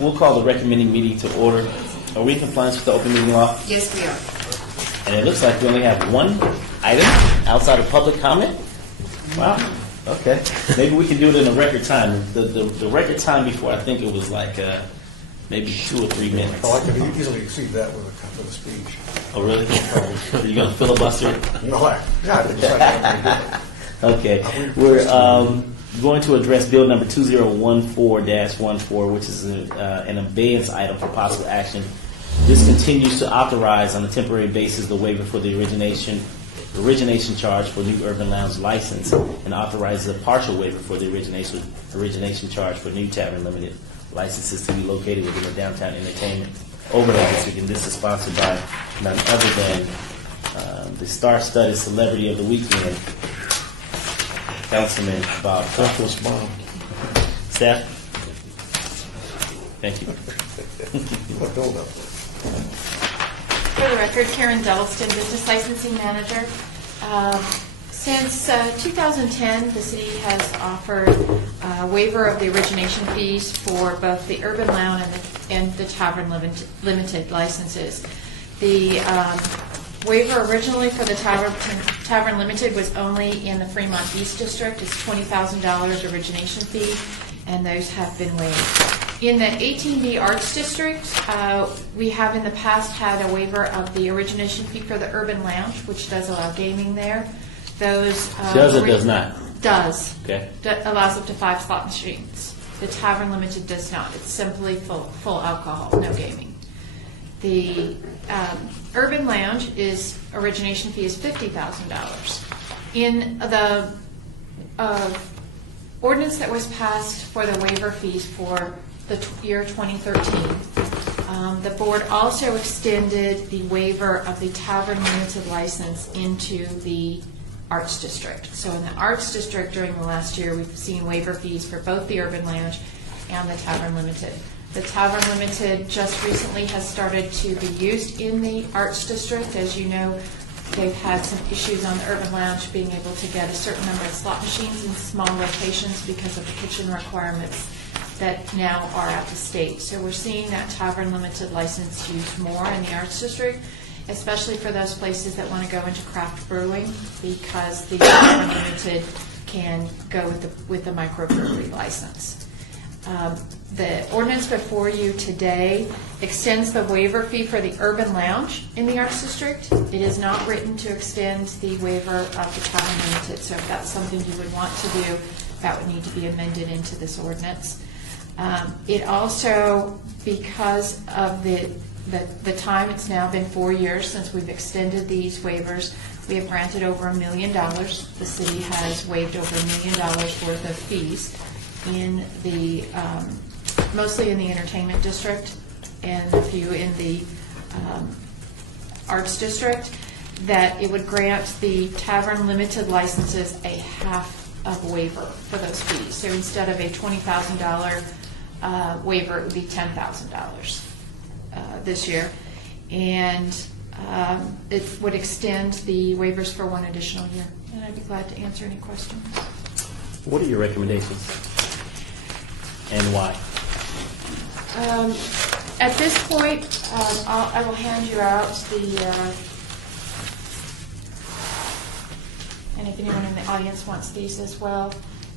We'll call the recommending meeting to order. Are we in compliance with the open meeting law? Yes, we are. And it looks like we only have one item outside of public comment. Wow. Okay. Maybe we can do it in a record time. The record time before, I think it was like maybe 2 or 3 minutes. Oh, I could easily exceed that with a speech. Oh, really? Are you going to filibuster it? No, I didn't decide how to Okay. We're going to address Bill number 2014-14, which is an abeyance item for possible action. This continues to authorize on a temporary basis the waiver for the origination charge for new urban lounge license, and authorizes a partial waiver for the origination charge for new tavern limited licenses to be located within the downtown entertainment overlay district. And this is sponsored by none other than the star-studded celebrity of the weekend, Councilman Bob. Breakfast bomb. Seth? Thank you. What build up? For the record, Karen Delliston, Business Licensing Manager. Since 2010, the city has offered a waiver of the origination fees for both the Urban Lounge and the Tavern Limited licenses. The waiver originally for the Tavern Limited was only in the Fremont East District. It's $20,000 origination fee, and those have been waived. In the 18B Arts District, we have in the past had a waiver of the origination fee for the Urban Lounge, which does allow gaming there. Those Does or does not? Does. Okay. Allows up to 5 slot machines. The Tavern Limited does not. It's simply full alcohol, no gaming. The Urban Lounge origination fee is $50,000. In the ordinance that was passed for the waiver fees for the year 2013, the board also extended the waiver of the Tavern Limited license into the Arts District. So in the Arts District during the last year, we've seen waiver fees for both the Urban Lounge and the Tavern Limited. The Tavern Limited just recently has started to be used in the Arts District. As you know, they've had some issues on the Urban Lounge being able to get a certain number of slot machines in small locations because of the kitchen requirements that now are at the state. So we're seeing that Tavern Limited license used more in the Arts District, especially for those places that want to go into craft brewing, because the Tavern Limited can go with the microbrewery license. The ordinance before you today extends the waiver fee for the Urban Lounge in the Arts District. It is not written to extend the waiver of the Tavern Limited, so if that's something you would want to do, that would need to be amended into this ordinance. It also, because of the time, it's now been 4 years since we've extended these waivers, we have granted over $1 million. The city has waived over $1 million worth of fees in the mostly in the entertainment district and a few in the arts district, that it would grant the Tavern Limited licenses a half of waiver for those fees. So instead of a $20,000 waiver, it would be $10,000 this year. And it would extend the waivers for 1 additional year. And I'd be glad to answer any questions. What are your recommendations? And why? At this point, I will hand you out and if anyone in the audience wants these as well.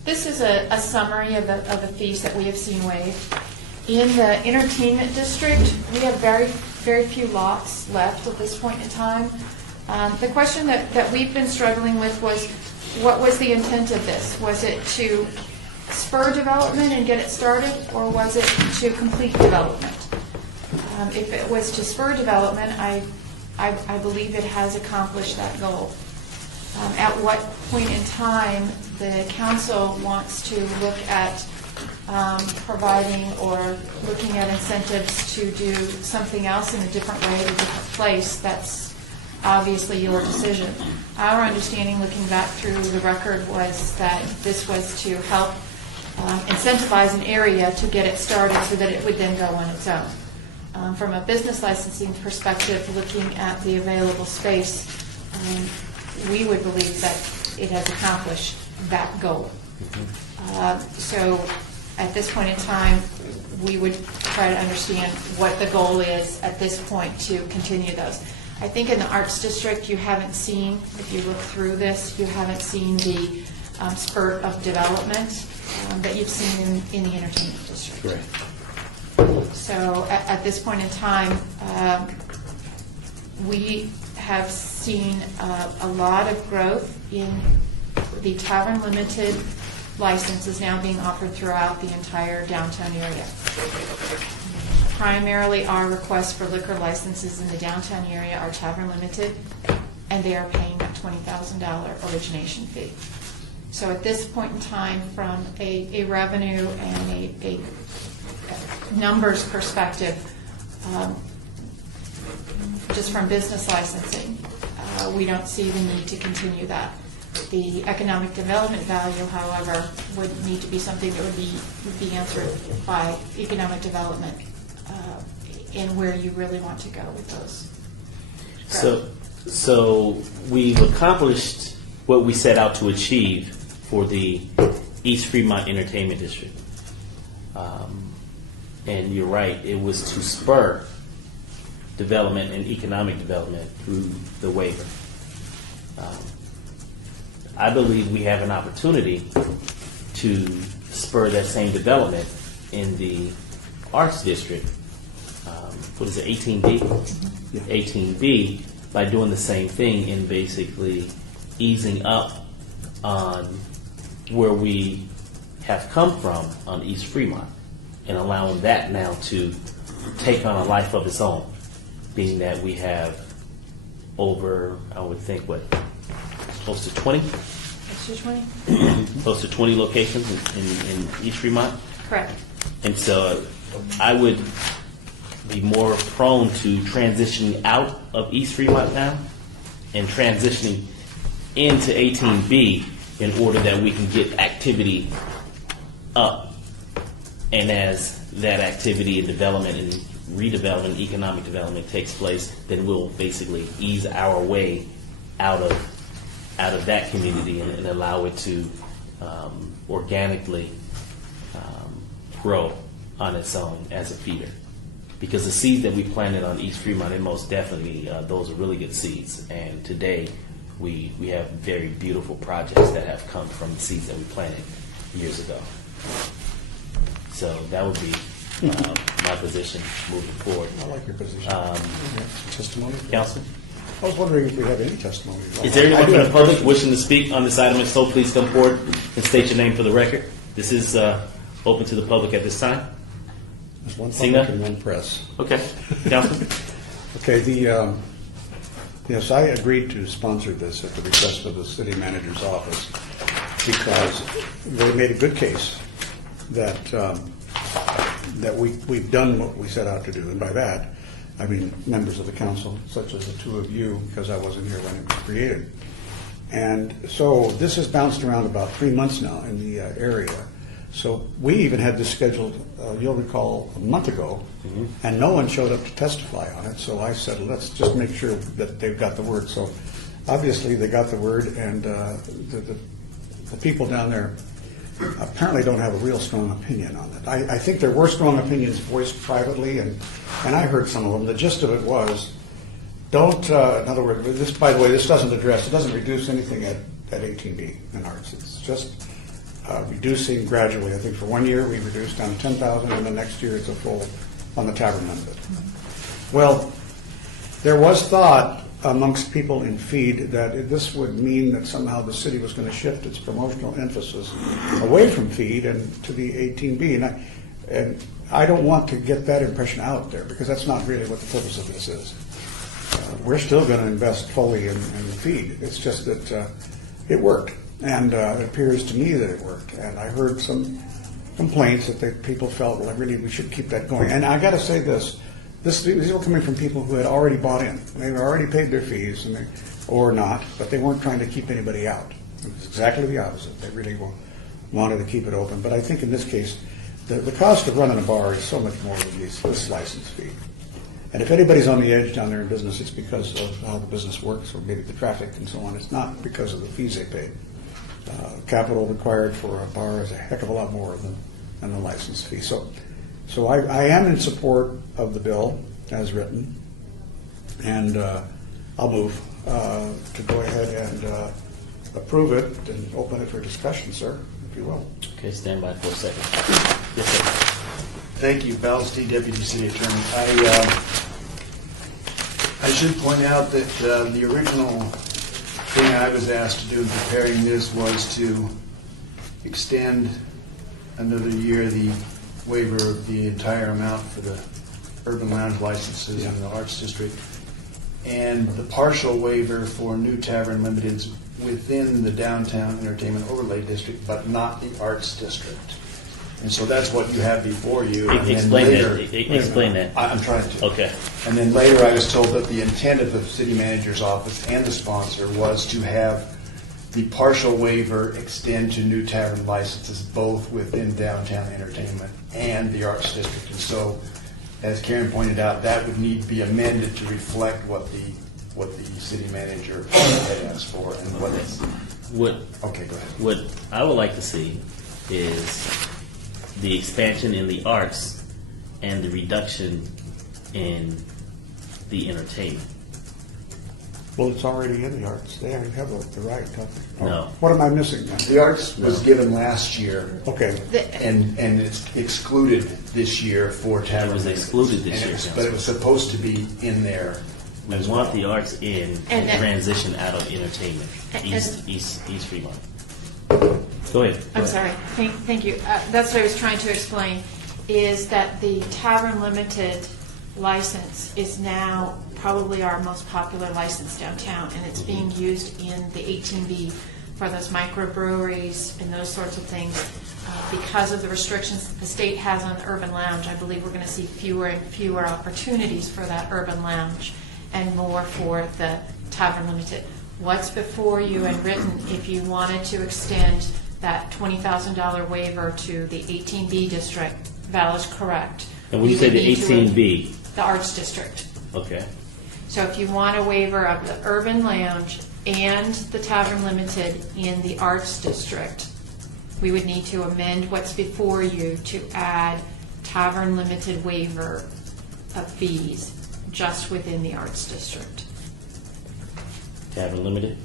This is a summary of the fees that we have seen waived. In the entertainment district, we have very few lots left at this point in time. The question that we've been struggling with was, what was the intent of this? Was it to spur development and get it started, or was it to complete development? If it was to spur development, I believe it has accomplished that goal. At what point in time the council wants to look at providing or looking at incentives to do something else in a different way, at a different place, that's obviously your decision. Our understanding, looking back through the record, was that this was to help incentivize an area to get it started so that it would then go on its own. From a business licensing perspective, looking at the available space, we would believe that it has accomplished that goal. So at this point in time, we would try to understand what the goal is at this point to continue those. I think in the Arts District, you haven't seen, if you look through this, you haven't seen the spurt of development that you've seen in the Entertainment District. Correct. So at this point in time, we have seen a lot of growth in the Tavern Limited license is now being offered throughout the entire downtown area. Primarily, our requests for liquor licenses in the downtown area are Tavern Limited, and they are paying that $20,000 origination fee. So at this point in time, from a revenue and a numbers perspective, just from business licensing, we don't see the need to continue that. The economic development value, however, would need to be something that would be answered by economic development and where you really want to go with those. So we've accomplished what we set out to achieve for the East Fremont Entertainment District. And you're right, it was to spur development and economic development through the waiver. I believe we have an opportunity to spur that same development in the Arts District. What is it, 18B? Yeah. 18B, by doing the same thing in basically easing up on where we have come from on East Fremont and allowing that now to take on a life of its own, being that we have over, I would think, what, close to 20? Extra 20? Close to 20 locations in East Fremont. Correct. And so I would be more prone to transitioning out of East Fremont now and transitioning into 18B in order that we can get activity up. And as that activity and development and redevelopment, economic development takes place, then we'll basically ease our way out of that community and allow it to organically grow on its own as a feeder. Because the seeds that we planted on East Fremont, and most definitely those are really good seeds. And today we have very beautiful projects that have come from the seeds that we planted years ago. So that would be my position moving forward. I like your position. Testimony? Council? I was wondering if we have any testimony. Is there anyone I do from the have public questions. wishing to speak on this item? If so, please come forward and state your name for the record. This is open to the public at this time. There's one Seeing public none? and one press. Okay. Council? Okay, yes, I agreed to sponsor this at the request of the city manager's office because they made a good case that we've done what we set out to do. And by that, I mean members of the council, such as the two of you, because I wasn't here when it was created. And so this has bounced around about 3 months now in the area. So we even had this scheduled, you'll recall, a month ago, and no one showed up to testify on it. So I said, let's just make sure that they've got the word. So obviously they got the word, and the people down there apparently don't have a real strong opinion on it. I think there were strong opinions voiced privately, and I heard some of them. The gist of it was, don't, in other words, this, by the way, this doesn't reduce anything at 18B in arts. It's just reducing gradually. I think for 1 year we reduced down to 10,000, and the next year it's a full on the Tavern Limited. Well, there was thought amongst people in feed that this would mean that somehow the city was going to shift its promotional emphasis away from feed and to the 18B. And I don't want to get that impression out there because that's not really what the purpose of this is. We're still going to invest fully in the feed. It's just that it worked. And it appears to me that it worked. And I heard some complaints that people felt, well, really, we should keep that going. And I got to say this. These were coming from people who had already bought in. They had already paid their fees, or not, but they weren't trying to keep anybody out. It was exactly the opposite. They really wanted to keep it open. But I think in this case, the cost of running a bar is so much more than this license fee. And if anybody's on the edge down there in business, it's because of how the business works, or maybe the traffic and so on. It's not because of the fees they paid. Capital required for a bar is a heck of a lot more than the license fee. So So I am in support of the bill as written, and I'll move to go ahead and approve it and open it for discussion, sir, if you will. Okay, stand by for a second. Yes, sir. Thank you, Balsti, Deputy City Attorney. I should point out that the original thing I was asked to do in preparing this was to extend another year the waiver of the entire amount for the urban lounge licenses in the Arts District, and the partial waiver for new tavern limiteds within the downtown entertainment overlay district, but not the Arts District. And so that's what you have before you. And then Explain later- that. Explain that. I'm trying to. Okay. And then later I was told that the intent of the city manager's office and the sponsor was to have the partial waiver extend to new tavern licenses both within downtown entertainment and the Arts District. And so, as Karen pointed out, that would need to be amended to reflect what the city manager had asked for and what is. Okay, go ahead. What I would like to see is the expansion in the arts and the reduction in the entertainment. Well, it's already in the arts. They already have the right, don't they? No. What am I missing then? The Arts was given last year. Okay. And it's excluded this year for tavern. It was excluded this year, But it was supposed to be in there. We as want well. the arts in and And- transition out of entertainment. And- East Fremont. Go ahead. I'm sorry. Thank you. That's what I was trying to explain, is that the Tavern Limited license is now probably our most popular license downtown, and it's being used in the 18B for those microbreweries and those sorts of things. Because of the restrictions that the state has on the urban lounge, I believe we're going to see fewer and fewer opportunities for that urban lounge and more for the Tavern Limited. What's before you and written, if you wanted to extend that $20,000 waiver to the 18B district, Val is correct. And when you We say would the need to- 18B, The Arts District. okay. So if you want a waiver of the urban lounge and the Tavern Limited in the Arts District, we would need to amend what's before you to add Tavern Limited waiver of fees just within the Arts District. Tavern limited?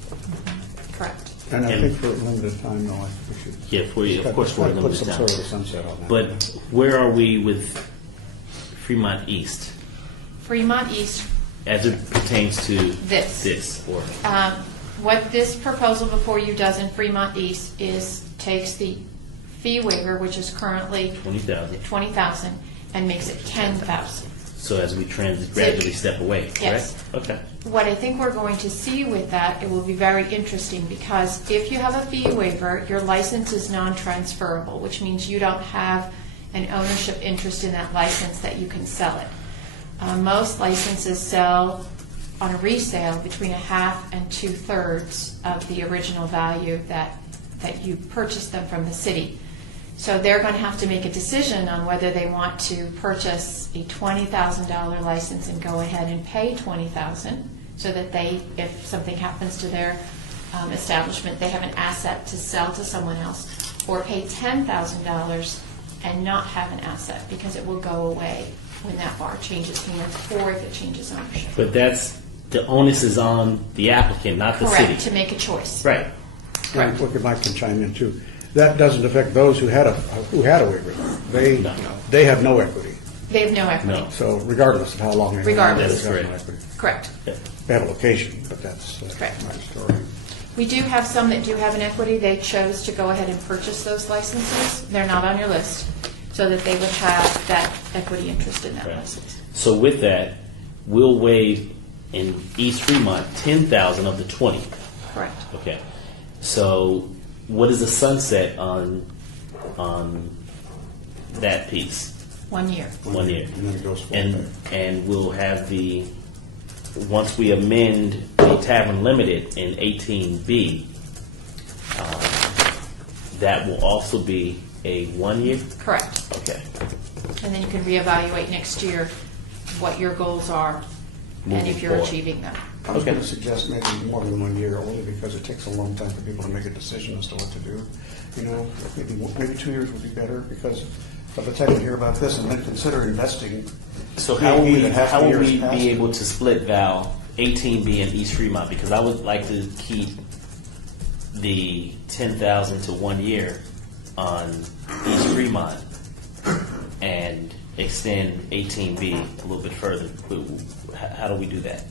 Correct. And I And- think for a limited time, though, I think we should. Yeah, of course, for a Put limited some time. sort of a sunset on that. But where are we with Fremont East Fremont East, as it pertains to This. or what this proposal before you does in Fremont East is takes the fee waiver, which is currently 20,000? $20,000, and makes it $10,000. So as we gradually step away, correct? Yes. Okay. What I think we're going to see with that, it will be very interesting, because if you have a fee waiver, your license is non-transferable, which means you don't have an ownership interest in that license that you can sell it. Most licenses sell on a resale between a half and 2/3 of the original value that you purchased them from the city. So they're going to have to make a decision on whether they want to purchase a $20,000 license and go ahead and pay $20,000 so that they, if something happens to their establishment, they have an asset to sell to someone else, or pay $10,000 and not have an asset because it will go away when that bar changes hands or if it changes ownership. But the onus is on the applicant, not the Correct, to city. make a choice. Right. And look, if I can chime in too, that doesn't affect those who had a waiver. No. They have no equity. They have no equity. No. So regardless of how long they Regardless. have, they have no That's equity. Correct. Yeah. They have a location, but that's Correct. my story. We do have some that do have an equity. They chose to go ahead and purchase those licenses. They're not on your list, so that they would have that equity interest in that Right. license. So with that, we'll waive in East Fremont 10,000 of the 20. Correct. Okay. So what is the sunset on that piece? 1 year. 1 year. And then it goes full And pay. and we'll have once we amend the Tavern Limited in 18B, that will also be a 1 year? Correct. Okay. And then you can reevaluate next year what your goals are and Moving if you're forward. achieving them. I was Okay. going to suggest maybe more than 1 year, only because it takes a long time for people to make a decision as to what to do. You know, maybe 2 years would be better, because by the time you hear about this and then consider investing. So how will we, maybe half the how will year we is past be it. able to split Val, 18B and East Fremont? Because I would like to keep the 10,000 to 1 year on East Fremont and extend 18B a little bit further. How do we do that?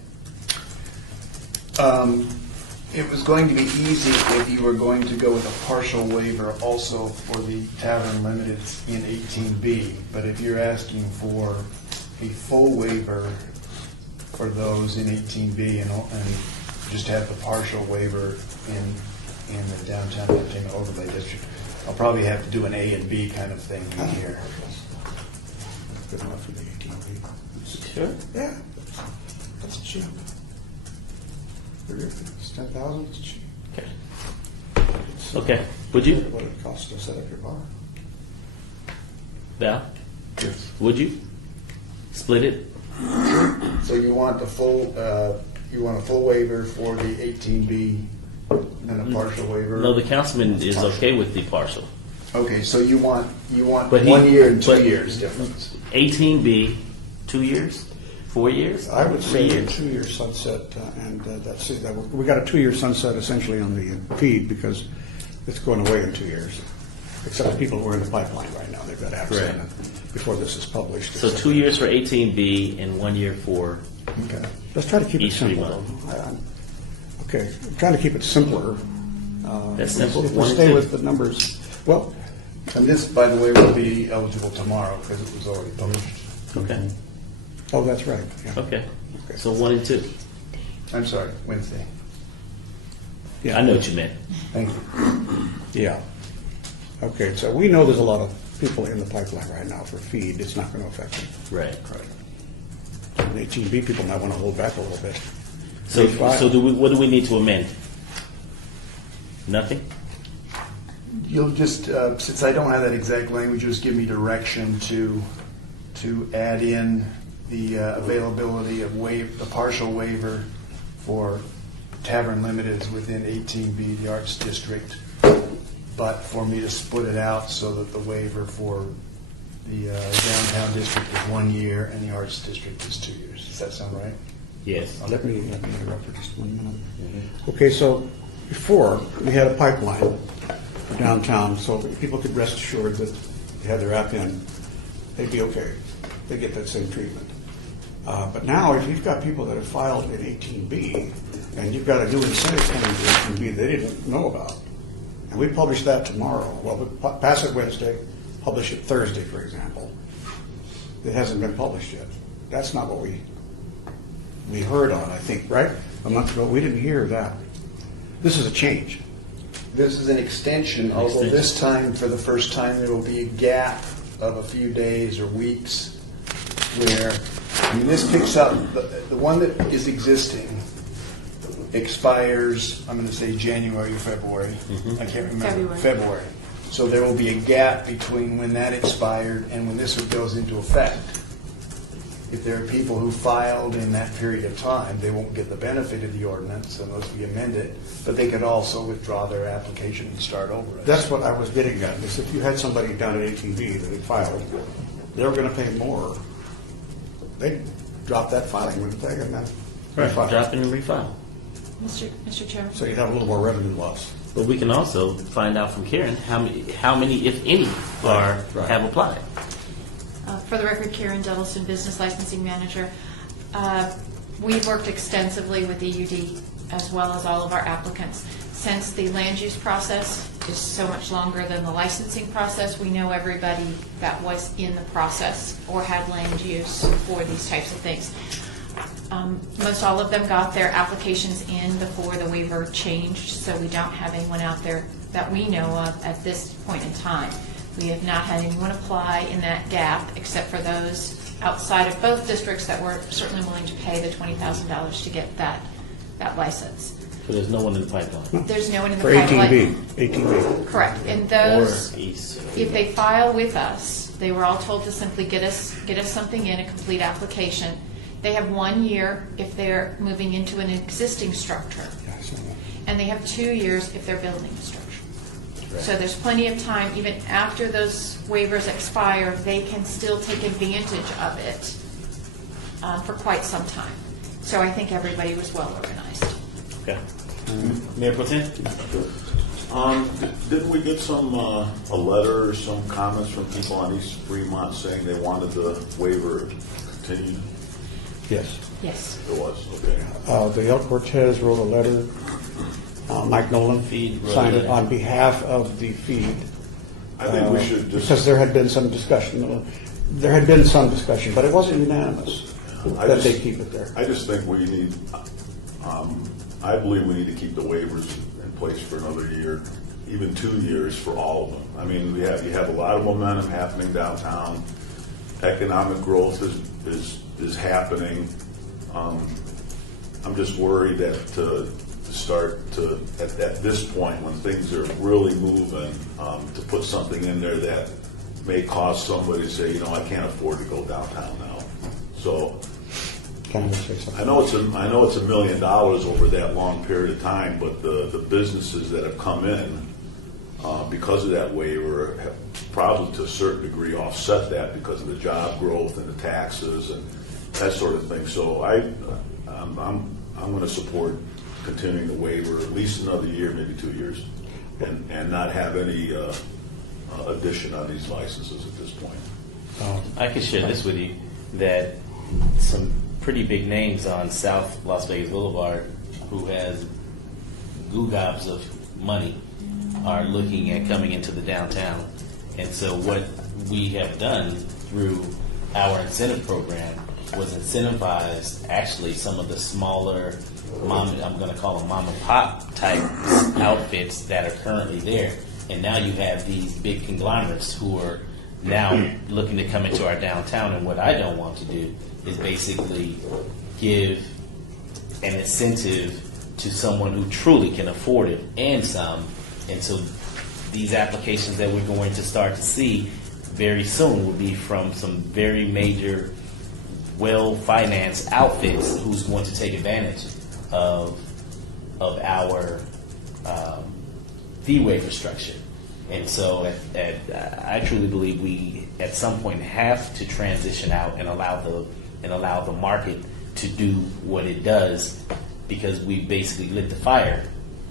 It was going to be easy if you were going to go with a partial waiver also for the tavern limited in 18B. But if you're asking for a full waiver for those in 18B and just have the partial waiver in the downtown entertainment overlay district, I'll probably have to do an A and B kind of thing here. Good enough for the 18B. Sure. Yeah, that's cheap. It's 10,000, it's cheap. Okay. It's, Okay. Would you, What it costs to set up your bar. Val? Yes. Would you split it? So you want the full, you want a full waiver for the 18B and a partial waiver? No, the councilman is okay with the partial. Okay, so you want But 1 year and 2 but- years difference. 18B, 2 years, 4 years, I would 3 say a years. 2-year sunset, and that's it. We got a 2-year sunset essentially on the feed because it's going away in 2 years. Except the people who are in the pipeline right now, they've got to have Right. it before this is published. So 2 years for 18B and 1 year for, Okay. Let's try to keep it East simple. Fremont. Okay, I'm trying to keep it simpler. That's simple. If we 1 and stay 2. with the numbers, well, And this, by the way, will be eligible tomorrow because it was already published. Okay, oh, that's right. yeah. okay. Okay. So 1 and 2. I'm sorry, Wednesday. Yeah. I know what you meant. Thank you. Yeah. Okay, so we know there's a lot of people in the pipeline right now for feed. It's not going to affect them. Right. And 18B people might want to hold back a little bit. So, They file. so what do we need to amend? Nothing? You'll just, since I don't have that exact language, just give me direction to add in the availability of the partial waiver for tavern limiteds within 18B, the Arts District, but for me to split it out so that the waiver for the downtown district is 1 year and the Arts District is 2 years. Does that sound right? Yes. Let me interrupt for just 1 minute. Okay, so before, we had a pipeline for downtown, so people could rest assured that they had their app in, they'd be okay. They get that same treatment. But now, if you've got people that have filed in 18B, and you've got a new incentive coming to 18B they didn't know about, and we publish that tomorrow, well, we pass it Wednesday, publish it Thursday, for example, it hasn't been published yet. That's not what we heard on, I think, right? A month ago, we didn't hear that. This is a change. This is an extension, although this time, for the first time, there will be a gap of a few days or weeks where, I mean, this picks up, the one that is existing expires, I'm going to say January or February. I can't remember. February. So there will be a gap between when that expired and when this one goes into effect. If there are people who filed in that period of time, they won't get the benefit of the ordinance unless we amend it, but they could also withdraw their application and start over. That's what I was getting at, is if you had somebody down at 18B that had filed, they were going to pay more. They'd drop that filing, wouldn't they? And then refile. Drop it and refile. Mr. Chairman? So you'd have a little more revenue loss. But we can also find out from Karen how many, if any, Right. have applied. For the record, Karen Devilson, Business Licensing Manager. We've worked extensively with EUD as well as all of our applicants. Since the land use process is so much longer than the licensing process, we know everybody that was in the process or had land use for these types of things. Most all of them got their applications in before the waiver changed, so we don't have anyone out there that we know of at this point in time. We have not had anyone apply in that gap, except for those outside of both districts that were certainly willing to pay the $20,000 to get that license. So there's no one in the pipeline. There's no one in the For pipeline. 18B. Correct. And Or those, East. if they file with us, they were all told to simply get us something in, a complete application. They have 1 year if they're moving into an existing structure, Yeah, I saw that. and they have 2 years if they're building a structure. So there's plenty of time, even after those waivers expire, they can still take advantage of it for quite some time. So I think everybody was well organized. Okay. Mayor Pro Tem? Didn't we get some, a letter or some comments from people on East Fremont saying they wanted the waiver continued? Yes. Yes. There was, okay. The El Cortez wrote a letter. Mike Nolan Feed wrote signed a it letter. on behalf of the feed. I think we should just. Because there had been some discussion. There had been some discussion, but it wasn't unanimous I that just- they keep it there. I just think we need, I believe we need to keep the waivers in place for another year, even 2 years for all of them. I mean, you have a lot of momentum happening downtown. Economic growth is happening. I'm just worried that to start to, at this point, when things are really moving, to put something in there that may cause somebody to say, I can't afford to go downtown now. So Can I say something? I know it's $1 million over that long period of time, but the businesses that have come in because of that waiver have probably to a certain degree offset that because of the job growth and the taxes and that sort of thing. So I'm going to support continuing the waiver at least another year, maybe 2 years, and not have any addition on these licenses at this point. I can share this with you, that some pretty big names on South Las Vegas Boulevard who has gobs of money are looking at coming into the downtown. And so what we have done through our incentive program was incentivize actually some of the smaller I'm going to call them mom and pop type outfits that are currently there. And now you have these big conglomerates who are now looking to come into our downtown. And what I don't want to do is basically give an incentive to someone who truly can afford it and some. And so these applications that we're going to start to see very soon will be from some very major, well-financed outfits who's going to take advantage of our fee waiver structure. And so I truly believe we at some point have to transition out and allow the market to do what it does, because we basically lit the fire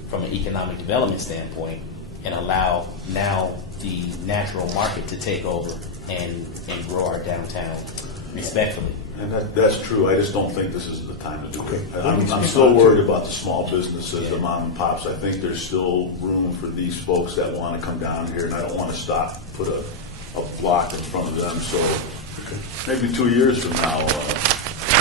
from an economic development standpoint and allow now the natural market to take over and grow our downtown respectfully. And that's true. I just don't think this is the time to do it. Okay. I'm still worried about the small businesses, the mom and pops. I think there's still room for these folks that want to come down here, and I don't want to put a block in front of them. So maybe 2 years from now,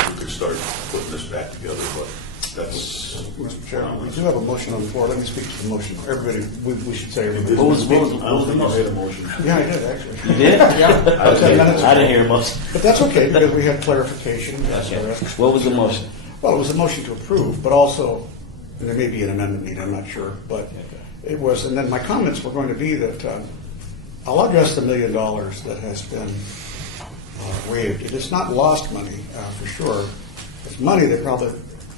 we could start putting this back together. But that's Mr. Chairman, we do have a motion on the floor. Let me speak to the motion. Everybody, we should say everybody. What was the I don't think you made a motion. Yeah, I did, actually. You did? Yeah. Okay. 10 minutes I ago. didn't hear much. But that's okay, because we had clarification. Okay. What was the motion? Well, it was a motion to approve, but also, and there may be an amendment needed, I'm not sure, but it was, and then my comments were going to be that I'll address the $1 million that has been waived. It is not lost money, for sure. It's money that probably,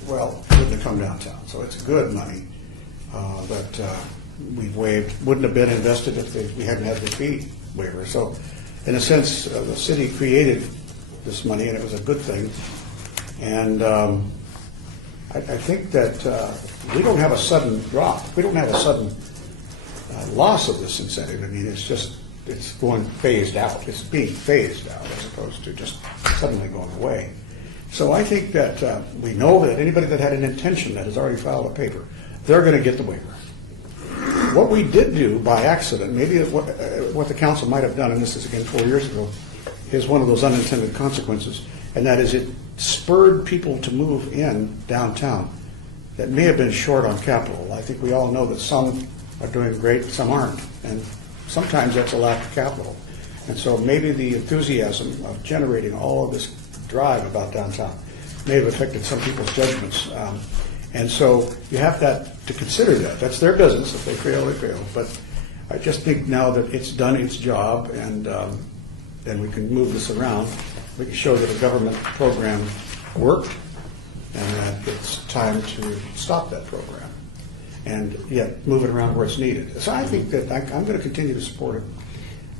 wouldn't have come downtown. So it's good money that we've waived. Wouldn't have been invested if we hadn't had the fee waiver. So in a sense, the city created this money, and it was a good thing. And I think that we don't have a sudden drop. We don't have a sudden loss of this incentive. I mean, it's going phased out. It's being phased out as opposed to just suddenly going away. So I think that we know that anybody that had an intention that has already filed a paper, they're going to get the waiver. What we did do by accident, maybe what the council might have done, and this is again 4 years ago, is one of those unintended consequences, and that is it spurred people to move in downtown that may have been short on capital. I think we all know that some are doing great, some aren't, and sometimes that's a lack of capital. And so maybe the enthusiasm of generating all of this drive about downtown may have affected some people's judgments. And so you have to consider that. That's their business. If they fail, they fail. But I just think now that it's done its job, and then we can move this around. We can show that a government program worked, and that it's time to stop that program. and yet move it around where it's needed. So I think that I'm going to continue to support it.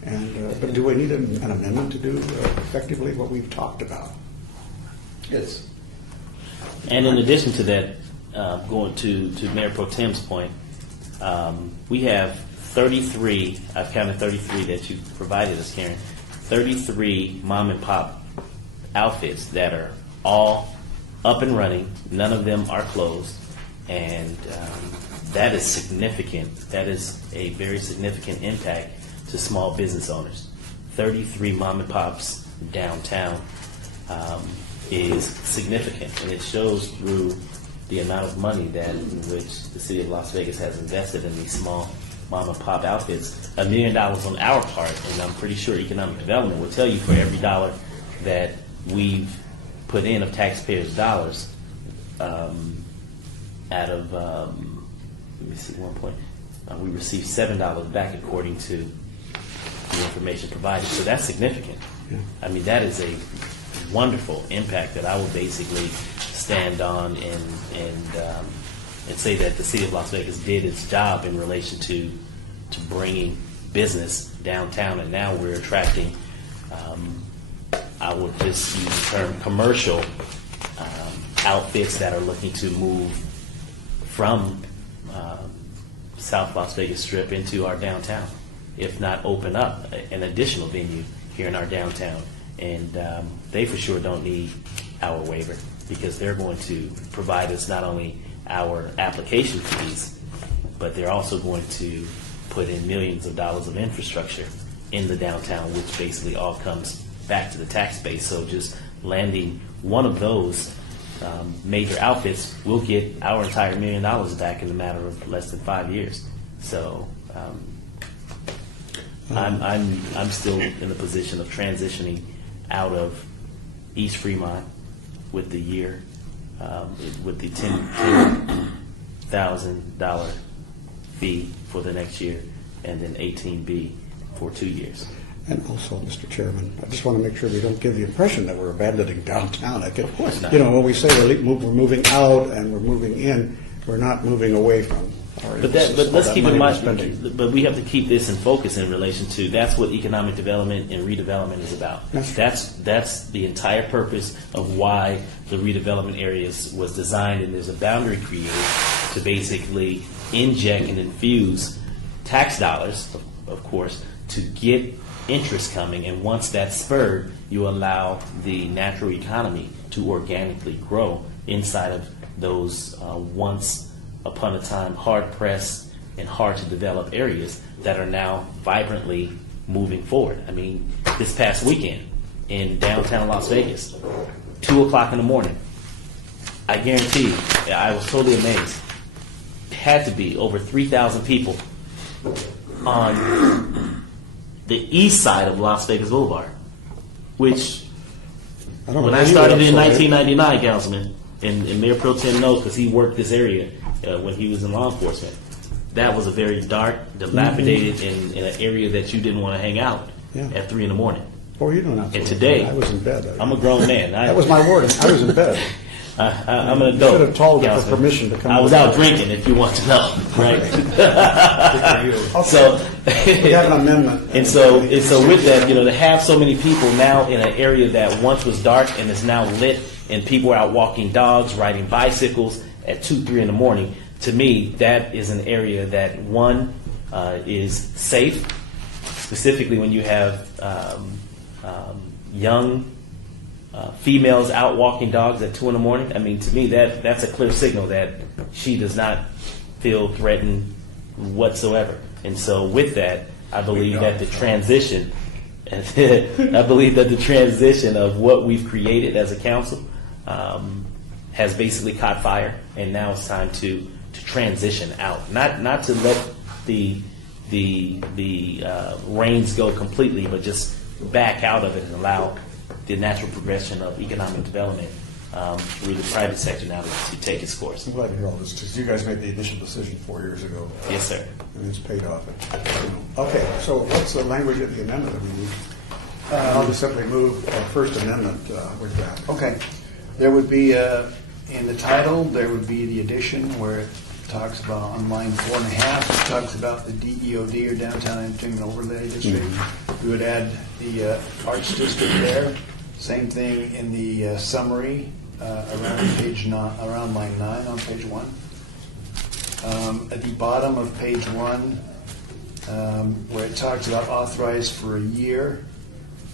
And but do we need an amendment to do effectively what we've talked about? Yes. And in addition to that, going to Mayor Pro Tem's point, we have 33, I've counted 33 that you provided us, Karen, 33 mom and pop outfits that are all up and running. None of them are closed. And that is significant. That is a very significant impact to small business owners. 33 mom and pops downtown is significant, and it shows through the amount of money that in which the city of Las Vegas has invested in these small mom and pop outfits. $1 million on our part, and I'm pretty sure economic development will tell you for every dollar that we've put in of taxpayers' dollars, out of let me see, one point, we received $7 back according to the information provided. So that's significant. Yeah. I mean, that is a wonderful impact that I will basically stand on and say that the city of Las Vegas did its job in relation to bringing business downtown, and now we're attracting, I would just use the term commercial outfits that are looking to move from South Las Vegas Strip into our downtown, if not open up an additional venue here in our downtown. And they for sure don't need our waiver, because they're going to provide us not only our application fees, but they're also going to put in millions of dollars of infrastructure in the downtown, which basically all comes back to the tax base. So just landing one of those major outfits will get our entire $1 million back in a matter of less than 5 years. So I'm still in the position of transitioning out of East Fremont with the year, with the $10,000 fee for the next year, and then 18B for 2 years. And also, Mr. Chairman, I just want to make sure we don't give the impression that we're abandoning downtown. Of course not. You know, when we say we're moving out and we're moving in, we're not moving away from our But emphasis. let's All that keep money in we're mind, spending. but we have to keep this in focus in relation to, that's what economic development and redevelopment is about. That's the entire purpose of why the redevelopment areas was designed, and there's a boundary created to basically inject and infuse tax dollars, of course, to get interest coming, and once that's spurred, you allow the natural economy to organically grow inside of those once upon a time hard-pressed and hard-to-develop areas that are now vibrantly moving forward. I mean, this past weekend in downtown Las Vegas, 2 o'clock in the morning, I guarantee you, I was totally amazed. Had to be over 3,000 people on the east side of Las Vegas Boulevard, which I don't know when I where you started live, in so 1999, Councilman, and Mayor Pro Tem knows because he worked this area when he was in law enforcement, that was a very dark, dilapidated, in an area that you didn't want to hang out Yeah. at 3 in the morning. Oh, you don't have to. And today, I was in bed. I'm a grown man. That was my word. I was in bed. I'm an You adult. should have told her for Councilman. permission to come I was over. out drinking, if you want to know, right? Okay. So, We have an amendment. and so with that, to have so many people now in an area that once was dark and is now lit, and people are out walking dogs, riding bicycles at 2, 3 in the morning, to me, that is an area that, one, is safe, specifically when you have young females out walking dogs at 2 in the morning. I mean, to me, that's a clear signal that she does not feel threatened whatsoever. And so with that, I believe that the transition, of what we've created as a council has basically caught fire, and now it's time to transition out. Not to let the reins go completely, but just back out of it and allow the natural progression of economic development through the private sector now to take its course. I'm glad to hear all this, because you guys made the initial decision 4 years ago. Yes, sir. And it's paid off. Okay, so what's the language of the amendment that we need? I'll just simply move First Amendment with that. Okay. There would be, in the title, there would be the addition where it talks about on line 4.5, it talks about the DEOD, or Downtown Entertainment Overlay District. We would add the Arts District there. Same thing in the summary around line 9 on page 1. At the bottom of page 1, where it talks about authorized for a year,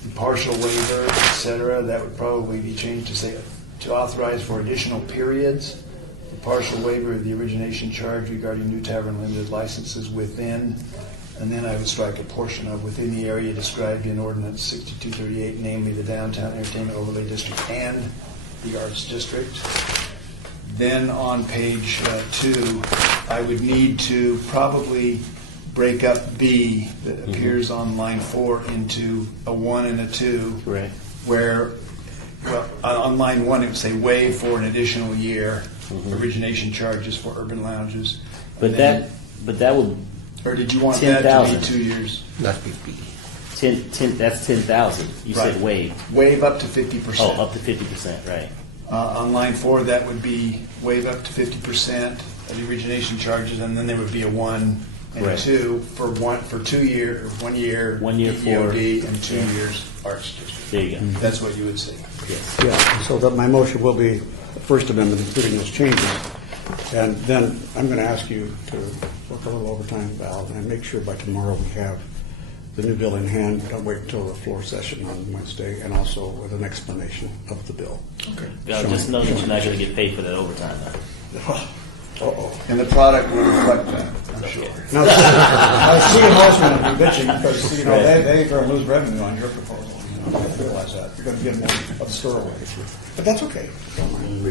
the partial waiver, et cetera, that would probably be changed to say to authorize for additional periods. The partial waiver of the origination charge regarding new tavern limited licenses within, and then I would strike a portion of within the area described in ordinance 6238, namely the Downtown Entertainment Overlay District and the Arts District. Then on page 2, I would need to probably break up B that appears on line 4 into a 1 and a 2. Correct. Where, well, on line 1 it would say waive for an additional year origination charges for urban lounges. But And that would or did you want that to 10,000. be 2 years? That's B. 10 that's 10,000. You said Right. waive. Waive up to 50%. Oh, up to 50%, right. On line 4, that would be waive up to 50% of the origination charges, and then there would be a 1 and a Right. 2 for 1 year, 1 year 1 year DEOD, for- and 2 yeah. years Arts District. There you go. That's what you would say. Yes. Yeah, so that my motion will be the First Amendment, including those changes. And then I'm going to ask you to work a little overtime, Val, and make sure by tomorrow we have the new bill in hand. Don't wait until the floor session on Wednesday, and also with an explanation of the bill. Okay. Just know that you're not going to get paid for that overtime. Now. Uh-oh. And the product will reflect that, I'm sure. Now, City Hall's going to be bitching because, you know, they're going to lose revenue on your proposal. You know, I realize that. You're going to get more of the store away. But that's okay. Don't mind.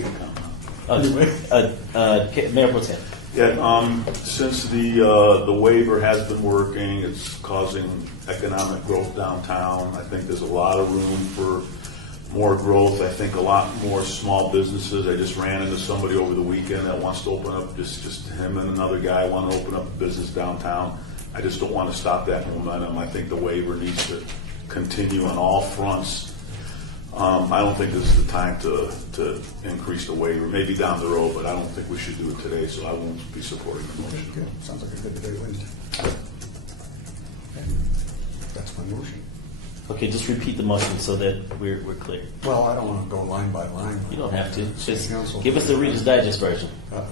Mayor Pro Tem. Yeah, since the waiver has been working, it's causing economic growth downtown. I think there's a lot of room for more growth. I think a lot more small businesses. I just ran into somebody over the weekend that wants to open up, just him and another guy want to open up a business downtown. I just don't want to stop that momentum. I think the waiver needs to continue on all fronts. I don't think this is the time to increase the waiver. Maybe down the road, but I don't think we should do it today, so I won't be supporting the motion. Good. Sounds like a good day, Wednesday. Okay. That's my motion. Okay, just repeat the motion so that we're clear. Well, I don't want to go line by line. You don't have to. Just Council. give us the Reader's Digest version.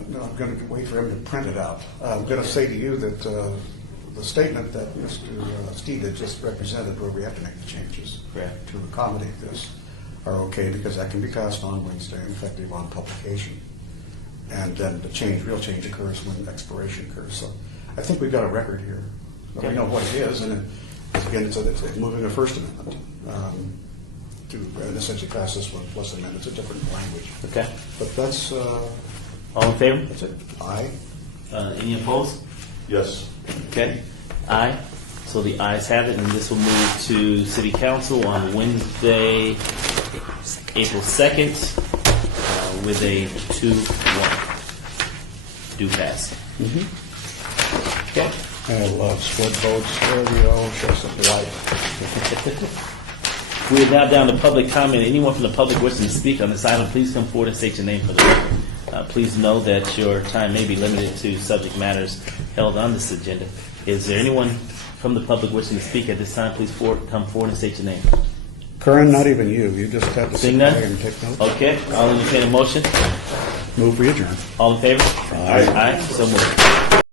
No, I'm going to wait for him to print it out. I'm going to say to you that the statement that Mr. Steed had just represented, where we have to make the changes Correct. to accommodate this, are okay because that can be passed on Wednesday and effective on publication. And then the real change occurs when expiration occurs. So I think we've got a record here. Okay. We know what it is, and again, it's moving a First Amendment to essentially pass this one plus amend. It's a different language. Okay. But that's All in favor? it. Aye. Any opposed? Yes. Okay. Aye. So the ayes have it, and this will move to City Council on Wednesday, April 2nd, with a 2-1. Do pass. Okay. I love split votes. There we go. Show some life. We are now down to public comment. Anyone from the public wishing to speak on this item, please come forward and state your name for the record. Please know that your time may be limited to subject matters held on this agenda. Is there anyone from the public wishing to speak at this time? Please come forward and state your name. Curran, not even you. You just had to Seeing sit none? back and take notes. Okay. I'll entertain a motion. Move for adjourn. All in favor? Aye. Aye. So moved.